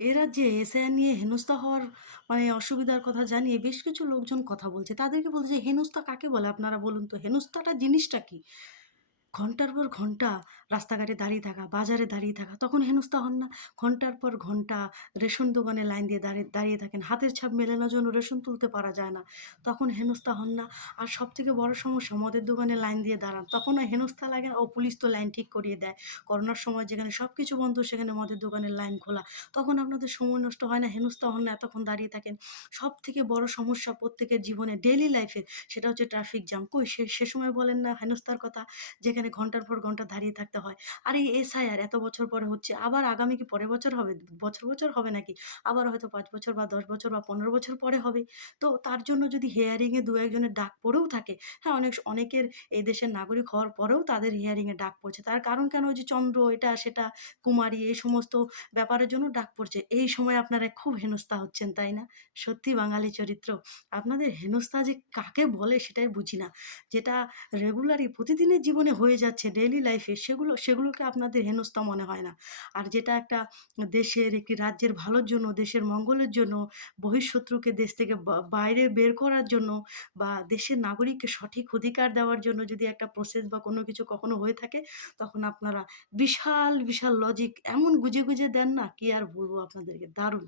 এ রাজ্যে এসআইআর নিয়ে হেনস্থা হওয়ার অসুবিধার কথা জানিয়ে বেশ কিছু লোকজন কথা বলছে। তাদেরকে বলছে যে হেনস্থা কাকে বলে আপনারা বলুন তো? হেনস্থাটা জিনিসটা কি? ঘন্টার পর ঘন্টা রাস্তাঘাটে দাঁড়িয়ে থাকা, বাজারে দাঁড়িয়ে থাকা, তখন হেনস্থা হন না? ঘন্টার পর ঘন্টা রেশন দোকানে লাইন দিয়ে দাঁড়িয়ে দাঁড়িয়ে থাকেন। হাতের ছাপ মেলানোর জন্য রেশন তুলতে পারা যায় না। তখন হেনস্থা হন না? আর সবথেকে বড় সমস্যা মদের দোকানে লাইন দিয়ে দাঁড়ান। তখনও হেনস্থা লাগে না? ও পুলিশ তো লাইন ঠিক করিয়ে দেয়। করোনার সময় যেখানে সবকিছু বন্ধ সেখানে মদের দোকানের লাইন খোলা। তখন আপনাদের সময় নষ্ট হয় না? হেনস্থা হন না? এতক্ষণ দাঁড়িয়ে থাকেন। সবথেকে বড় সমস্যা প্রত্যেকের জীবনে ডেইলি লাইফে সেটা হচ্ছে ট্রাফিক জ্যাম। কই সে সময় বলেন না হেনস্থার কথা? যেখানে ঘন্টার পর ঘন্টা দাঁড়িয়ে থাকতে হয়। আর এই এসআইআর এত বছর পরে হচ্ছে, আবার আগামী কি পরের বছর হবে? বছর হবে নাকি? আবার হয়তো ৫ বছর বা ১০ বছর বা ১৫ বছর পরে হবে। তো তার জন্য যদি হিয়ারিং এ ২-১ জনের ডাক পড়েও থাকে, হ্যাঁ, অনেকের এই দেশের নাগরিক হওয়ার পরেও তাদের হিয়ারিং এ ডাক পড়ছে। তার কারণ কেন? ওই যে চন্দ্র, এটা সেটা, কুমারী এই সমস্ত ব্যাপারের জন্য ডাক পড়ছে। এই সময় আপনারা খুব হেনস্থা হচ্ছেন, তাই না? সত্যি বাঙালি চরিত্র। আপনাদের হেনস্থা যে কাকে বলে সেটাই বুঝি না। যেটা রেগুলারই প্রতিদিনের জীবনে হয়ে যাচ্ছে ডেইলি লাইফে সেগুলোকে আপনাদের হেনস্থা মনে হয় না। আর যেটা একটা দেশের একটি রাজ্যের ভালোর জন্য, দেশের মঙ্গলের জন্য, বহিঃশত্রুকে দেশ থেকে বাইরে বের করার জন্য বা দেশের নাগরিককে সঠিক অধিকার দেওয়ার জন্য যদি একটা প্রসেস বা কোনো কিছু কখনো হয়ে থাকে, তখন আপনারা বিশাল লজিক এমন গুজে দেন না, কি আর বলব আপনাদেরকে, দারুণ!